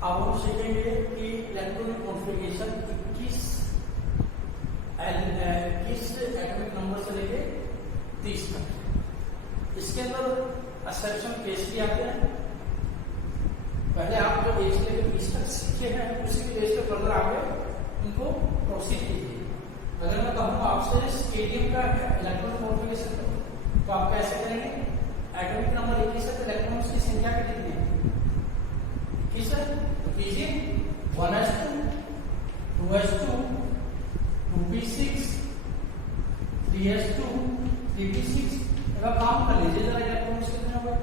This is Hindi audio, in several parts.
अब हम सीखेंगे कि इलेक्ट्रॉनिक कॉन्फ़िगरेशन 21 एटॉमिक नंबर से लेके 30 तक। इसके अंदर एक्सेप्शन केस भी आते हैं। पहले आप जो 1 से लेकर 20 तक सीखे हैं उसी के बेस पे फर्दर आगे इनको प्रोसीड कीजिए। अगर मैं कहूँ आपसे स्टेडियम का इलेक्ट्रॉनिक कॉन्फ़िगरेशन तो आप कैसे करेंगे? एटॉमिक नंबर 21 है तो इलेक्ट्रॉन्स की संख्या कितनी है? 21 है तो कीजिए 1s2 2s2 2p6 3s2 3p6 का काम कर लीजिए जरा। इलेक्ट्रॉन्स कितने हो गए?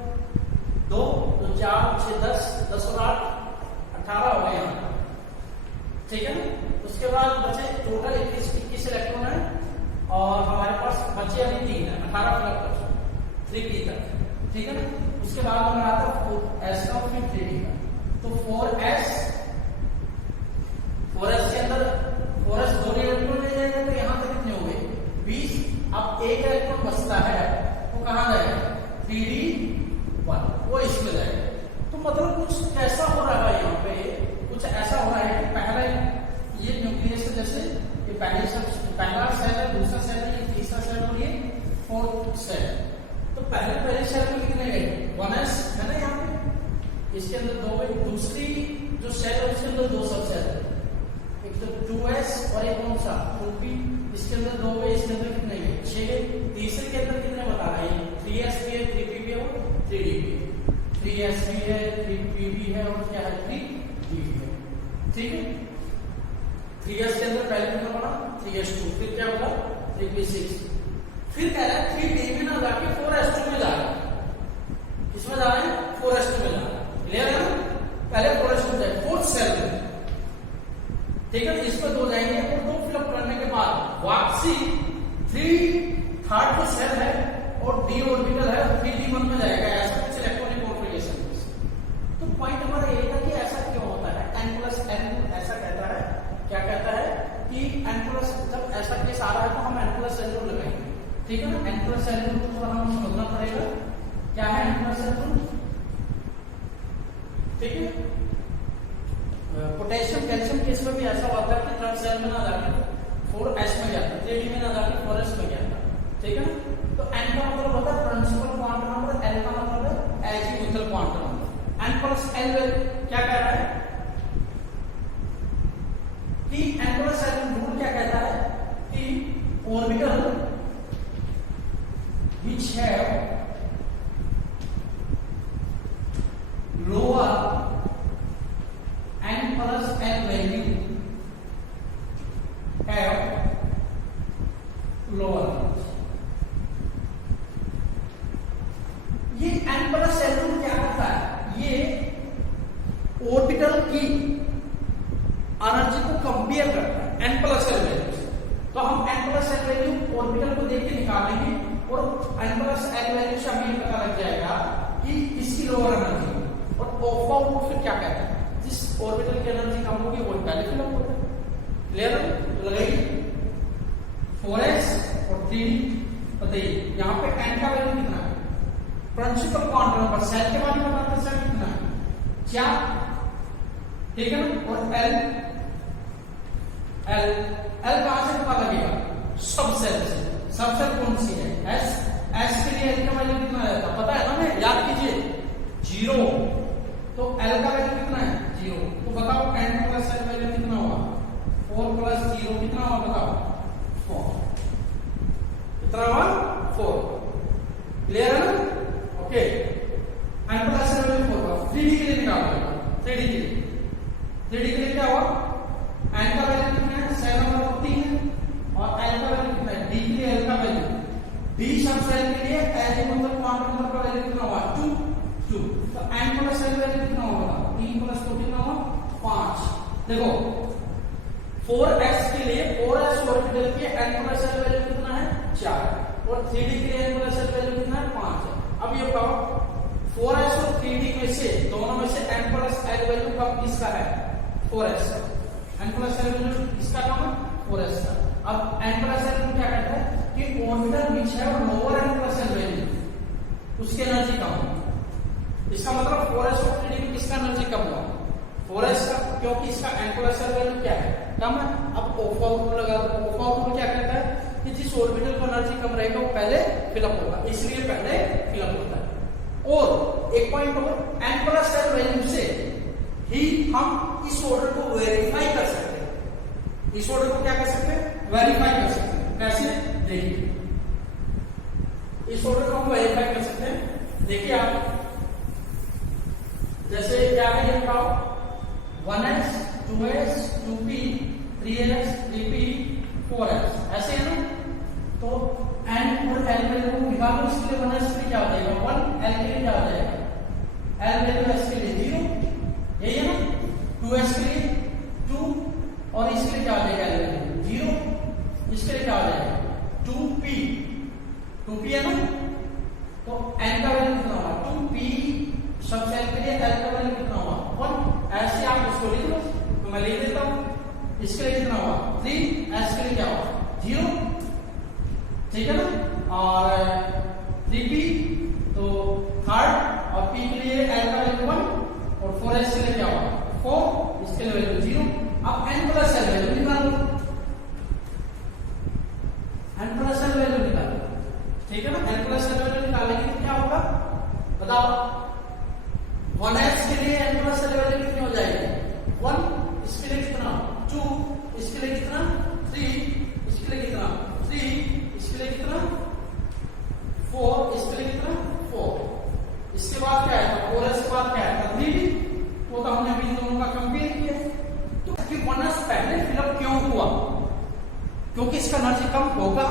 2 तो 4 6 10 और 8 18 हो गए यहाँ, ठीक है ना। उसके बाद बचे टोटल 21 इलेक्ट्रॉन है और हमारे पास बचे अभी 3 है, 18 प्लस 3p तक, ठीक है ना। उसके बाद हमें आता है s का फिर 3d का, तो 4s के अंदर 4s 2 इलेक्ट्रॉन ले जाएगा तो यहाँ तक कितने हो गए? 20। अब एक इलेक्ट्रॉन बचता है वो कहाँ जाएगा? 3d1 वो इसमें जाएगा। तो मतलब कुछ कैसा हो रहा है यहाँ पे? कुछ ऐसा हो रहा है कि पहला ये न्यूक्लियस जैसे ये पहला सेल है, दूसरा सेल है, ये तीसरा सेल और ये फोर्थ सेल। तो पहले सेल में कितने गए? 1s है ना यहाँ पे, इसके अंदर 2 गए। दूसरी जो सेल है उसके अंदर 2 सब सेल है, एक तो 2s और एक कौन सा 2p, इसके अंदर 2 गए, इसके अंदर कितने गए? 6 गए। तीसरे के अंदर कितने बता रहे हैं? 3s भी है, 3p भी है और 3d भी है। 3s भी है, 3p भी है और क्या है? 3d भी है, ठीक है। 3s के अंदर पहले कितना पड़ा? 3s2, फिर क्या बोला? 3p6, फिर कह रहा है 3d में ना जाके 4s2 में जा रहा है। किसमें जा रहे हैं? 4s2 में जा रहा है। क्लियर है ना? पहले 4s2 जाए फोर्थ सेल में, ठीक है। इसमें 2 जाएंगे और 2 फिलअप करने के बाद वापसी 3 सेल है और d ऑर्बिटल है 3d1 में जाएगा। ऐसा कुछ इलेक्ट्रॉनिक कॉन्फ़िगरेशन। तो पॉइंट हमारा ये था कि ऐसा क्यों होता है? n+n ऐसा कहता है, क्या कहता है कि n+ जब ऐसा केस आ रहा है तो हम n+n लगाएंगे, ठीक है ना। n+n को थोड़ा हमें समझना पड़ेगा क्या है n+n, ठीक है। पोटेशियम कैल्शियम केस में भी ऐसा होता है कि थर्ड सेल में ना जाके 4s में जाता है, 3d में ना जाके 4s में जाता है, ठीक है ना। तो n का मतलब होता है प्रिंसिपल क्वांटम नंबर, l का मतलब है एजीमुथल क्वांटम नंबर। n+l क्या कह रहा है कि n+l रूल क्या कहता है कि orbital which have lower n+l value have lower charge। ये n+l रूल क्या करता है? ये ऑर्बिटल की एनर्जी को कंपेयर करता है n+l वैल्यू। तो हम n+l वैल्यू ऑर्बिटल को देख के निकालेंगे और n+l वैल्यू से हमें पता लग जाएगा कि इसकी लोअर एनर्जी। और ऑफ आउट फिर क्या कहता है? जिस ऑर्बिटल की एनर्जी कम होगी वो पहले फिलअप होता है। क्लियर है? तो लगाइए 4s और 3d। बताइए यहाँ पे n का वैल्यू कितना है? प्रिंसिपल क्वांटम नंबर सेल के बारे में बताते हैं सर कितना है? 4, ठीक है ना। और l कहां से पता लगेगा? सब सेल से। सब सेल कौन सी है? s के लिए l का वैल्यू कितना रहता है? पता है ना, हमें याद कीजिए 0। तो l का वैल्यू कितना है? 0। तो बताओ n+l वैल्यू कितना होगा? 4 + 0 कितना होगा? बताओ 4। कितना होगा? 4। क्लियर है ना? ओके। n+l वैल्यू 4 होगा। 3d के लिए निकालो। 3d के लिए क्या हुआ? n का वैल्यू कितना है? 7/3 है और l का वैल्यू कितना है? d के लिए l का वैल्यू, d सब सेल के लिए एजीमुथल क्वांटम नंबर का वैल्यू कितना होगा? 2। तो n+l वैल्यू कितना होगा? 3 + 2 कितना होगा? 5। देखो 4s के लिए 4s ऑर्बिटल के n+l वैल्यू कितना है? 4 और 3d के लिए n+l वैल्यू कितना है? 5 है। अब ये बताओ 4s और 3d में से दोनों में से n+l वैल्यू कम किसका है? 4s। n+l वैल्यू किसका कम है? 4s का। अब n+l क्या कहता है कि ऑर्बिटल विच है लोअर n+l वैल्यू उसकी एनर्जी कम है। इसका मतलब 4s और 3d में किसका एनर्जी कम हुआ? 4s का, क्योंकि इसका n प्लस l वैल्यू क्या है, कम है। अब ओफा रूल लगा दो। ओफा रूल क्या कहता है कि जिस ऑर्बिटल पर एनर्जी कम रहेगा वो पहले फिलअप होगा, इसलिए पहले फिलअप होता है। और एक पॉइंट और, n प्लस l वैल्यू से ही हम इस ऑर्डर को वेरीफाई कर सकते हैं। इस ऑर्डर को क्या कर सकते हैं, वेरीफाई कर सकते हैं। कैसे, देखिए इस ऑर्डर को हम वेरीफाई कर सकते हैं। देखिए आप, जैसे क्या है ये बताओ, 1s 2s 2p 3s 3p 4s, ऐसे है ना। तो n और l वैल्यू को निकालो, इसके लिए 1s के लिए क्या हो जाएगा 1, l के लिए क्या हो जाएगा, l वैल्यू s के लिए 0, यही है ना। 2s के लिए 2 और इसके लिए क्या हो जाएगा l वैल्यू 0, इसके लिए क्या हो जाएगा 2p है ना। तो n का वैल्यू कितना होगा 2p, सब सेल के लिए l का वैल्यू कितना होगा 1, ऐसे आप इसको लिख लो। तो मैं लिख देता हूं, इसके लिए कितना होगा 3, s के लिए क्या होगा 0, ठीक है ना। और 3p तो थर्ड, और p के लिए l का वैल्यू 1 और 4s के लिए क्या होगा 4, इसके लिए वैल्यू 0। अब n प्लस l वैल्यू निकालो, n प्लस l वैल्यू निकालो, ठीक है ना। n प्लस l वैल्यू निकालेंगे तो क्या होगा बताओ, 1s के लिए n प्लस l वैल्यू कितनी हो जाएगी 1, इसके लिए कितना 2, इसके लिए कितना 3, इसके लिए कितना 3, इसके लिए कितना 4, इसके लिए कितना 4, इसके बाद क्या है 4s के बाद क्या है 3, वो तो हमने अभी इन दोनों का कंपेयर किया। तो कि 1s पहले फिलअप क्यों हुआ, क्योंकि इसका एनर्जी कम होगा।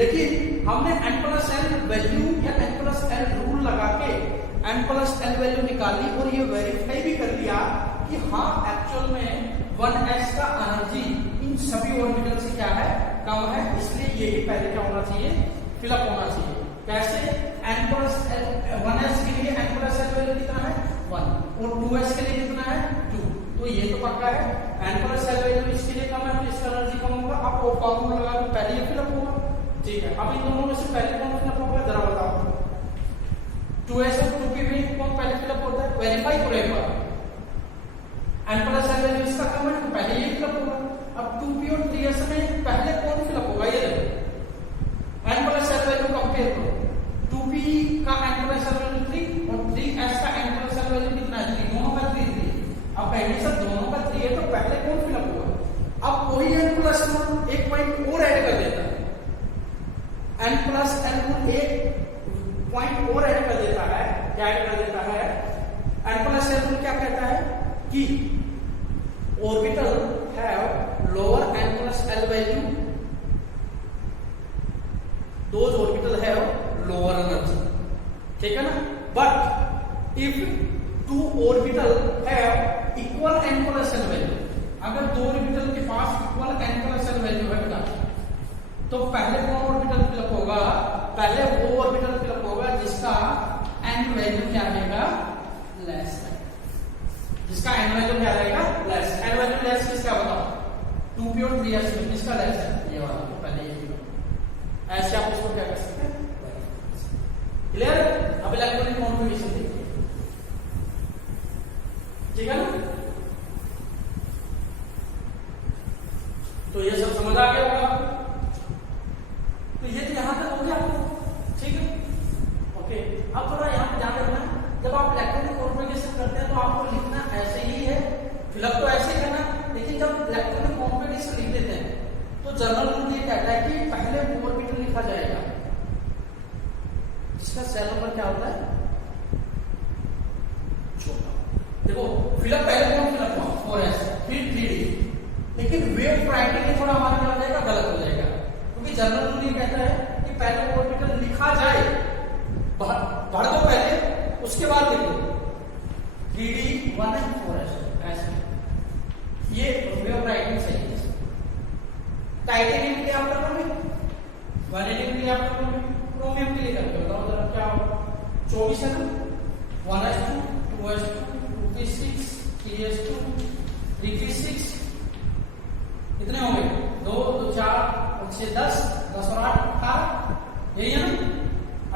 लेकिन हमने n प्लस l वैल्यू या n प्लस l रूल लगा के n प्लस l वैल्यू निकाली और ये वेरीफाई भी कर लिया कि हाँ एक्चुअल में 1s का एनर्जी इन सभी ऑर्बिटल से क्या है कम है, इसलिए ये ही पहले क्या होना चाहिए फिलअप होना चाहिए। कैसे, n प्लस l 1s के लिए n प्लस l वैल्यू कितना है 1 और 2s के लिए कितना है 2, तो ये तो पक्का है n प्लस l वैल्यू इसके लिए कम है तो इसका एनर्जी कम होगा। अब वो फॉर्मूला लगा तो पहले ये फिलअप होगा, ठीक है। अब इन दोनों में से पहले कौन फिलअप होगा जरा बताओ, 2s और 2p में कौन पहले फिलअप होता है, वेरीफाई करो एक बार। n प्लस l वैल्यू इसका कम है तो पहले ये फिलअप होगा। अब 2p और 3s में पहले कौन फिलअप होगा, ये देखो n plus l value compare करो, 2p का n प्लस l वैल्यू 3 और 3s का n प्लस l वैल्यू कितना है 3, दोनों का 3 3। अब पहले से दोनों का 3 है तो पहले कौन फिलअप होगा। अब वही n प्लस l एक पॉइंट और ऐड कर देता है, n प्लस l एक पॉइंट और ऐड कर देता है, क्या ऐड कर देता है, n प्लस l क्या कहता है कि orbital have lower n plus l value, those orbital have lower energy, ठीक है ना। But if two orbital have equal n plus l value, अगर दो ऑर्बिटल के पास equal n plus l value है बेटा, तो पहले कौन ऑर्बिटल फिलअप होगा, पहले वो ऑर्बिटल फिलअप होगा जिसका n वैल्यू क्या रहेगा लेस है, जिसका n वैल्यू क्या रहेगा लेस। n वैल्यू लेस किसका बताओ 2p और 3s में किसका लेस है, ये वाला, तो पहले ये फिलअप। ऐसे आप इसको क्या कर सकते हैं, क्लियर। अब इलेक्ट्रॉनिक कॉन्फ़िगरेशन देखिए, ठीक है ना। तो ये सब समझ आ गया होगा, तो ये तो यहां तक हो गया आपको, ठीक है ओके। अब थोड़ा यहां पे ध्यान रखना, जब आप इलेक्ट्रॉनिक कॉन्फ़िगरेशन करते हैं तो आपको लिखना ऐसे ही है, फिलअप तो ऐसे ही करना, लेकिन जब इलेक्ट्रॉनिक कॉन्फ़िगरेशन लिख देते हैं तो जनरल रूल ये कहता है कि पहले वो ऑर्बिटल लिखा जाएगा जिसका सेल नंबर क्या होता है छोटा। देखो फिलअप पहले कौन फिलअप हुआ 4s फिर 3d, लेकिन वेव क्राइटेरिया थोड़ा हमारा क्या हो जाएगा गलत हो जाएगा, क्योंकि जनरल रूल ये कहता है कि पहले ऑर्बिटल लिखा जाए, भर दो पहले उसके बाद लिखो 3d 1s 4s ऐसे, ये वेव क्राइटेरिया सही है। टाइटेनियम के लिए आप करोगे, वैनेडियम के लिए आप करोगे, क्रोमियम के लिए करके बताओ जरा क्या होगा। 24 है ना, 1s2 2s2 2p6 3s2 3p6 कितने हो गए 2 2 4 और 6 10 10 और 8 18, यही है ना,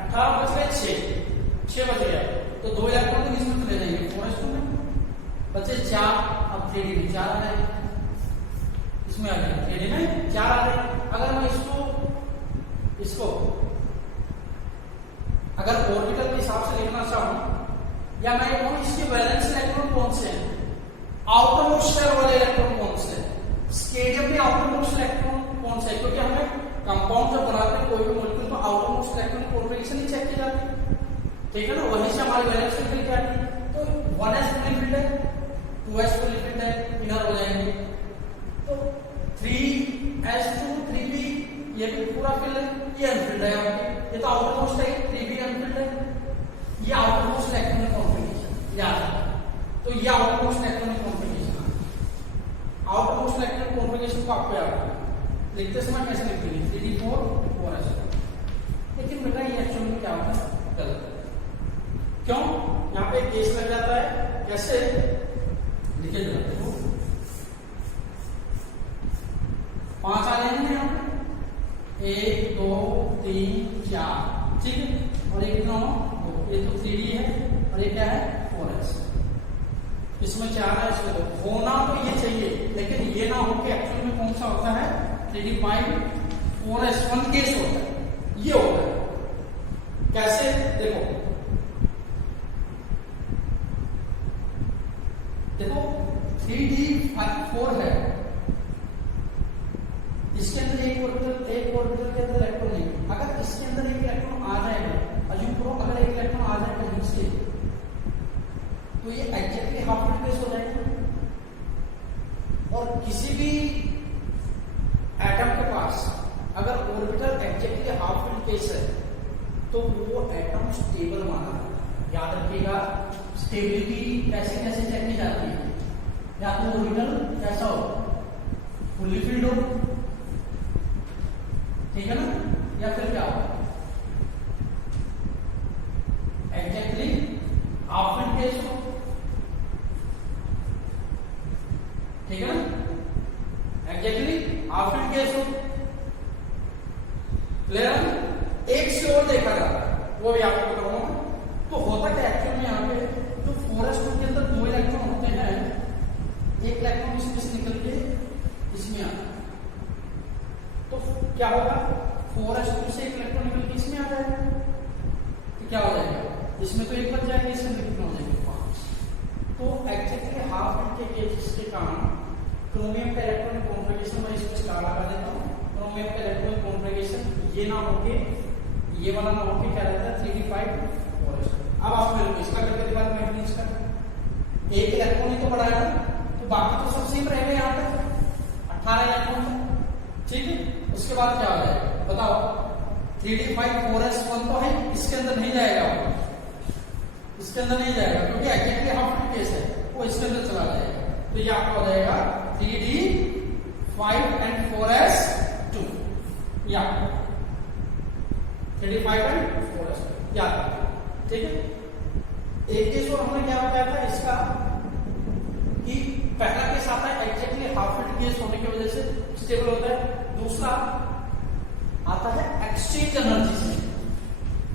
18 बच गए 6 बच गया, तो 2 इलेक्ट्रॉन तो किसमें चले जाएंगे 4s2 में, बचे 4। अब 3D में 4 आ जाएगा, इसमें आ जाएगा 3D में 4 आ जाएगा। अगर मैं इसको अगर ऑर्बिटल के हिसाब से लिखना चाहूं, या मैं कहूं इसके वैलेंस इलेक्ट्रॉन कौन से हैं, आउटरमोस्ट शेल वाले इलेक्ट्रॉन कौन से हैं, स्टेडियम में आउटरमोस्ट इलेक्ट्रॉन कौन से है, क्योंकि हमें कंपाउंड जब बनाते हैं कोई भी मॉलिक्यूल तो आउटरमोस्ट इलेक्ट्रॉन कॉन्फ़िगरेशन ही चेक की जाती है, ठीक है ना, वहीं से हमारी वैलेंस निकल के आती है। तो 1s फुली फिल्ड है, 2s फुली फिल्ड है, इनर हो जाएंगे। तो 3s2 3p ये भी पूरा फिल्ड है, ये अनफिल्ड है, ये तो आउटरमोस्ट है, 3p अनफिल्ड है, ये आउटरमोस्ट इलेक्ट्रॉन कॉन्फ़िगरेशन याद रखना। तो ये outermost electron configuration, outermost electron configuration को आपको याद रखना। लिखते समय कैसे लिखते हैं 3d4 4s, लेकिन बेटा ये एक्चुअली में क्या होता है गलत। क्यों? यहाँ पे केस लग जाता है, कैसे लिखे जाते हो 5 आ जाएंगे यहाँ पे, 1 2 3 4, ठीक है, और एक कितना हो 2, ये तो 3d है और ये क्या है 4s, इसमें 4 है, इसमें 2 होना तो ये चाहिए, लेकिन ये ना हो कि एक्चुअली में कौन सा होता है 3d5 4s 1 केस होता है, ये होता है। कैसे देखो 3d4 है, इसके अंदर एक ऑर्बिटल के अंदर इलेक्ट्रॉन नहीं, अगर इसके अंदर एक इलेक्ट्रॉन आ जाएगा, अज्यूम करो अगर एक इलेक्ट्रॉन आ जाएगा नीचे, तो ये एग्जैक्टली हाफ फिल्ड केस हो जाएगा। और किसी भी एटम के पास अगर orbital exactly half filled case है तो वो एटम स्टेबल माना जाता है। याद रखिएगा, स्टेबिलिटी कैसे कैसे चेक की जाती है, या तो ऑर्बिटल कैसा हो फुली फिल्ड हो, ठीक है ना, या फिर क्या हो एग्जैक्टली हाफ फिल्ड केस हो, ठीक है ना, एग्जैक्टली हाफ फिल्ड केस हो। क्लियर? एक से और देखा जाता है, वो भी आपको बताऊंगा। तो होता क्या एक्चुअली यहाँ पे जो 4s2 के अंदर 2 इलेक्ट्रॉन होते हैं, एक इलेक्ट्रॉन इसमें से निकल के इसमें आता है, तो क्या होगा 4s2 से एक इलेक्ट्रॉन निकल के इसमें आ जाएगा, तो क्या हो जाएगा इसमें तो एक बच जाएगा, इसके अंदर कितना हो जाएगा 5। तो एक्चुअली हाफ फिल्ड के केस के कारण क्रोमियम का इलेक्ट्रॉनिक कॉन्फ़िगरेशन मैं इसको काला कर देता हूँ, क्रोमियम का इलेक्ट्रॉनिक कॉन्फ़िगरेशन ये ना होके ये वाला ना होके क्या रहता है 3d5 4s। अब आप मेरे को इसका करके दिखा दो, मैं इसका एक इलेक्ट्रॉन ही तो बढ़ाया ना, तो बाकी तो सब सेम रहेगा यहाँ तक 18 इलेक्ट्रॉन, ठीक है। उसके बाद क्या हो जाएगा बताओ, 3d5 4s 1 तो है, इसके अंदर नहीं जाएगा, इसके अंदर नहीं जाएगा क्योंकि एग्जैक्टली हाफ फिल्ड केस है, वो इसके अंदर चला जाएगा। तो ये आपका हो जाएगा 3d5 and 4s 2, या 3d5 and 4s 2 याद रखिए, ठीक है। एक केस और हमने क्या बताया था इसका कि पहला केस आता है एग्जैक्टली हाफ फिल्ड केस होने की वजह से स्टेबल होता है, दूसरा आता है एक्सचेंज एनर्जी से,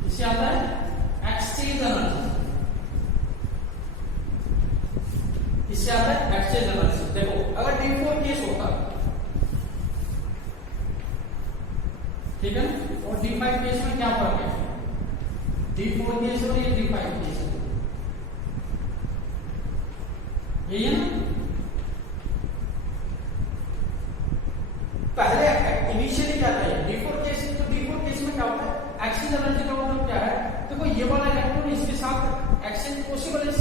इसे आता है एक्सचेंज एनर्जी, इससे आता है एक्सचेंज एनर्जी। देखो अगर D4 केस होता, ठीक है, और D5 केस में क्या फर्क है, D4 केस और ये D5 केस है, यही है ना। पहले इनिशियली क्या था D4 केस, तो D4 केस में क्या होता है एक्सचेंज एनर्जी का मतलब क्या है, देखो ये वाला इलेक्ट्रॉन इसके साथ एक्सचेंज पॉसिबल है,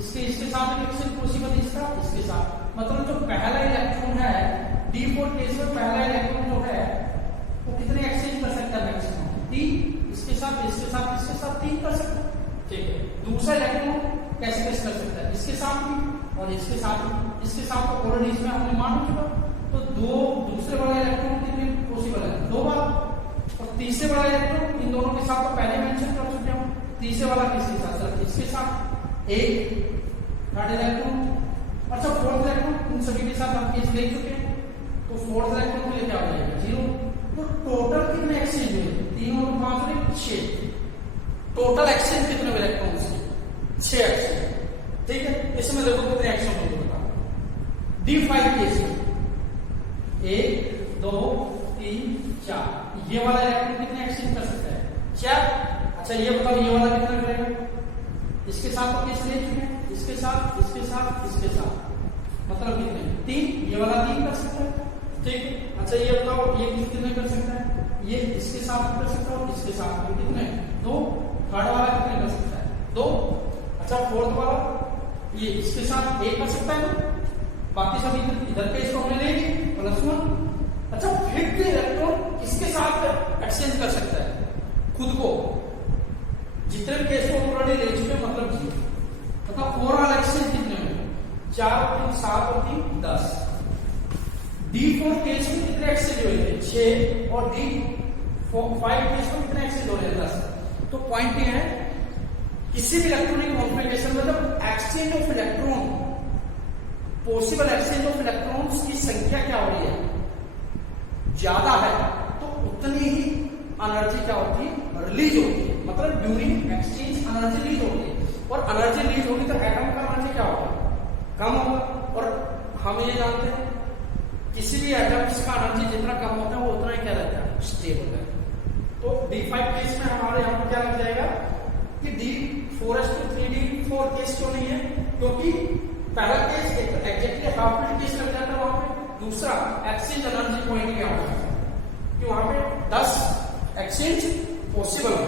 इसके साथ एक्सचेंज पॉसिबल, इसके साथ, मतलब जो पहला इलेक्ट्रॉन है D4 केस में पहला इलेक्ट्रॉन जो है वो कितने एक्सचेंज कर सकता है मैक्सिमम 3, इसके साथ 3 कर सकता है, ठीक है। दूसरा इलेक्ट्रॉन कैसे कैसे कर सकता है, इसके साथ भी और इसके साथ तो ऑलरेडी इसमें हमने मान चुका, तो दो दूसरे वाला इलेक्ट्रॉन कितने पॉसिबल है 2 बार, और तीसरे वाला इलेक्ट्रॉन इन दोनों के साथ तो पहले मेंशन कर चुके हैं, तीसरे वाला किसके साथ, इसके साथ एक थर्ड इलेक्ट्रॉन, अच्छा फोर्थ इलेक्ट्रॉन इन सभी के साथ हम केस देख चुके हैं, तो फोर्थ इलेक्ट्रॉन के लिए क्या हो जाएगा 0। तो टोटल कितने एक्सचेंज हुए 3 और 5 और 6, टोटल एक्सचेंज कितने इलेक्ट्रॉन से 6 एक्सचेंज, ठीक है, इसमें देखो कितने एक्शन होंगे बताओ। D5 केस में 1 2 3 4, ये वाला इलेक्ट्रॉन कितने एक्सचेंज कर सकता है? 4। अच्छा ये बताओ ये वाला कितना करेगा? इसके साथ तो केस ले चुके हैं, इसके साथ, इसके साथ, इसके साथ, मतलब कितने? 3। ये वाला 3 कर सकता है, ठीक। अच्छा ये बताओ ये कितने कर सकता है? ये इसके साथ कर सकता है, इसके साथ कितने? 2। थर्ड वाला कितने कर सकता है? 2। अच्छा फोर्थ वाला ये इसके साथ 1 कर सकता है ना, बाकी सब इधर के इसको हमने ले ली +1। अच्छा फिफ्थ इलेक्ट्रॉन इसके साथ एक्सचेंज कर सकता है खुद को, जितने केस को ऑलरेडी ले चुके मतलब 0। मतलब 4 वाला एक्सचेंज कितने में? 4 और 3 7 और 3 10। D4 केस में कितने एक्सचेंज हुए थे? 6। और D5 केस में कितने एक्सचेंज हो रहे हैं? 10। तो पॉइंट ये है किसी भी इलेक्ट्रॉनिक कॉन्फ़िगरेशन में जब exchange of electron, possible exchange of electrons की संख्या क्या हो रही है? ज्यादा है तो उतनी ही एनर्जी क्या होती है? रिलीज होती है। मतलब ड्यूरिंग एक्सचेंज एनर्जी रिलीज होती है, और एनर्जी रिलीज होगी तो एटम का एनर्जी क्या होगा? कम होगा। और हम ये जानते हैं किसी भी एटम्स का एनर्जी जितना कम होता है वो उतना ही क्या रहता है? स्टेबल है। तो D5 केस में हमारे यहाँ पर क्या लग जाएगा कि D4s3D4 केस क्यों नहीं है? क्योंकि पहला केस एग्जैक्टली हाफ में केस लग जाता है वहां पे, दूसरा एक्सचेंज एनर्जी पॉइंट क्या होगा कि वहां पे 10 एक्सचेंज पॉसिबल है।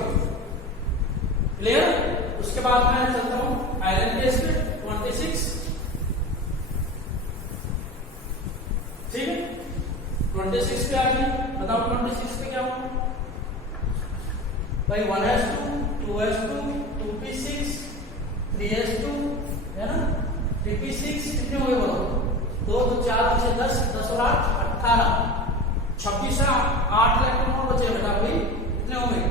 क्लियर? उसके बाद मैं चलता हूं आयरन केस पे 26। ठीक है, 26 पे आ गई। बताओ 26 पे क्या होगा भाई? 1s2 2s2 2p6 3s2 है ना, 3p6 कितने हो गए बोलो? 2 2 4 6 10 10 और 8 18, 26 से 8 इलेक्ट्रॉन और बचे बेटा भाई, कितने हो गए?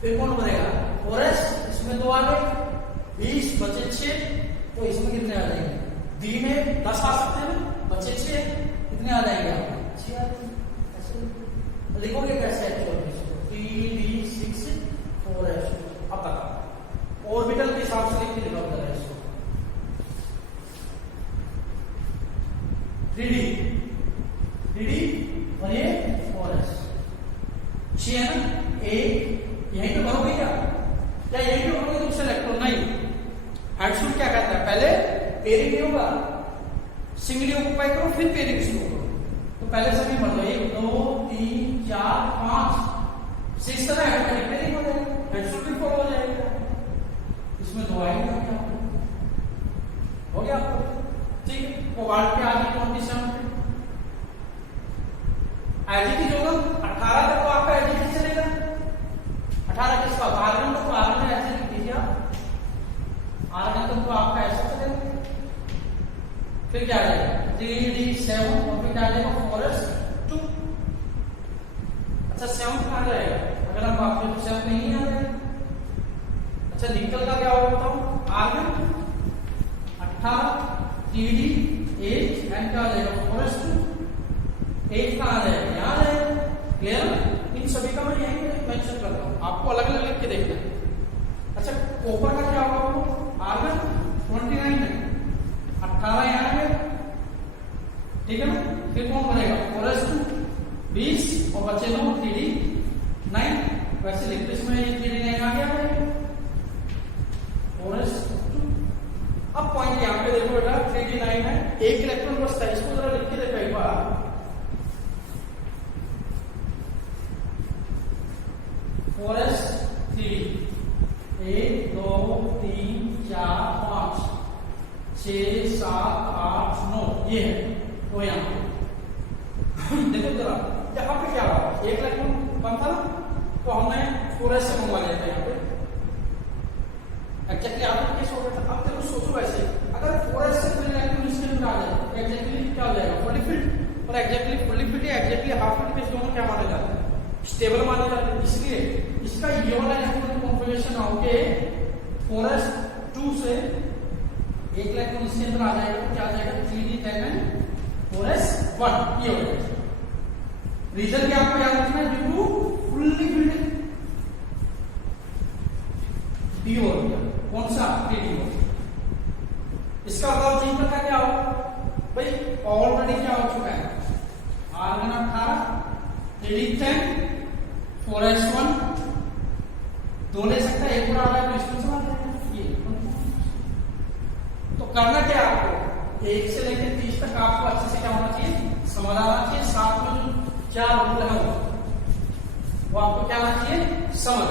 फिर कौन बनेगा? 4s, इसमें 2 आ गए, 20 बचे 6, तो इसमें कितने आ जाएंगे? D में 10 आ सकते हैं, बचे 6, कितने आ जाएंगे? 6 आ जाएंगे। ऐसे लिखोगे कैसे? 3d6 4s। अब बताओ ऑर्बिटल के हिसाब से लिख के लिखा होता है इसको। 3d और ये 4s 6 है ना, 1 यहीं पे भरोगे क्या? क्या यहीं पे भरोगे दूसरे इलेक्ट्रॉन? नहीं। हैंड्सफुल क्या कहता है? पहले पेयरिंग नहीं होगा, सिंगली ऑक्यूपाई करो फिर पेयरिंग शुरू करो। तो पहले सभी भर दो, 1 2 3 4 5 6 तरह है, पेयरिंग हो जाएगा, हैंड्सफुल भी फॉलो हो जाएगा। इसमें 2 आएंगे, हो गया आपको? ठीक है, कोबाल्ट पे आ गई 27 पे। एजिटी जो होगा 18 तक तो आपका एजिटी चलेगा। 18 किसका? आर्गन तो आर्गन ऐसे लिख दीजिए आप, आर्गन तो आपका ऐसा चलेगा। फिर क्या आ जाएगा? 3d7 और फिर क्या आ जाएगा? 4s2। अच्छा 7 कहां जाएगा? अगर हम बात करें तो 7 नहीं आ जाएगा। अच्छा निकल का क्या होगा बताओ? आर्गन 18 3d8 एंड क्या आ जाएगा? 4s2। 8 कहां आ जाएगा? यहां आ जाएगा। क्लियर? इन सभी का मैं यहीं मेंशन करता हूं, आपको अलग अलग लिख के देखना है। अच्छा कॉपर का क्या होगा? आर्गन 29 है, 18 यहां है, ठीक है ना। फिर कौन बनेगा? 4s2 20 और बचे 9 3d9। वैसे लिखते इसमें 3d9 आ गया है, 4s2। अब पॉइंट यहां पे देखो बेटा, 3d9 है, एक इलेक्ट्रॉन बचता है, इसको जरा लिख के देखो एक बार। 4s3 1 2 3 4 5 6 7 8 9 ये है वो यहां पे। देखो जरा यहाँ पे क्या हुआ? एक इलेक्ट्रॉन कम था ना, तो हमने 4s से मंगवा लिया था यहाँ पे, एक्जेक्टली आपका केस हो गया था। अब देखो सोचो ऐसे, अगर 4s से कोई इलेक्ट्रॉन इसके अंदर आ जाए, एक्जेक्टली क्या हो जाएगा? Fully filled. और एक्जेक्टली फुली फिल्ड या एक्जेक्टली हाफ फिल्ड केस दोनों क्या माने जाते हैं? स्टेबल माने जाते हैं। इसलिए इसका ये वाला इलेक्ट्रॉन कॉन्फ़िगरेशन होके 4s2 से एक इलेक्ट्रॉन इसके अंदर आ जाएगा, तो क्या आ जाएगा? 3d10 एंड 4s1 ये हो जाएगा। रीजन क्या आपको याद रखना है? Due to fully filled D हो गया। कौन सा? 3d हो। इसका अलावा जी का क्या हो भाई, ऑलरेडी क्या हो चुका है, R1 18, 3D10, 4S1 दो ले सकता है, एक और आ रहा है तो इसमें से बात है ये। तो करना क्या है आपको, 1 से लेकर 30 तक आपको अच्छे से क्या होना चाहिए, समझ आना चाहिए। साथ में जो 4 रूल है वो आपको क्या आना चाहिए, समझ।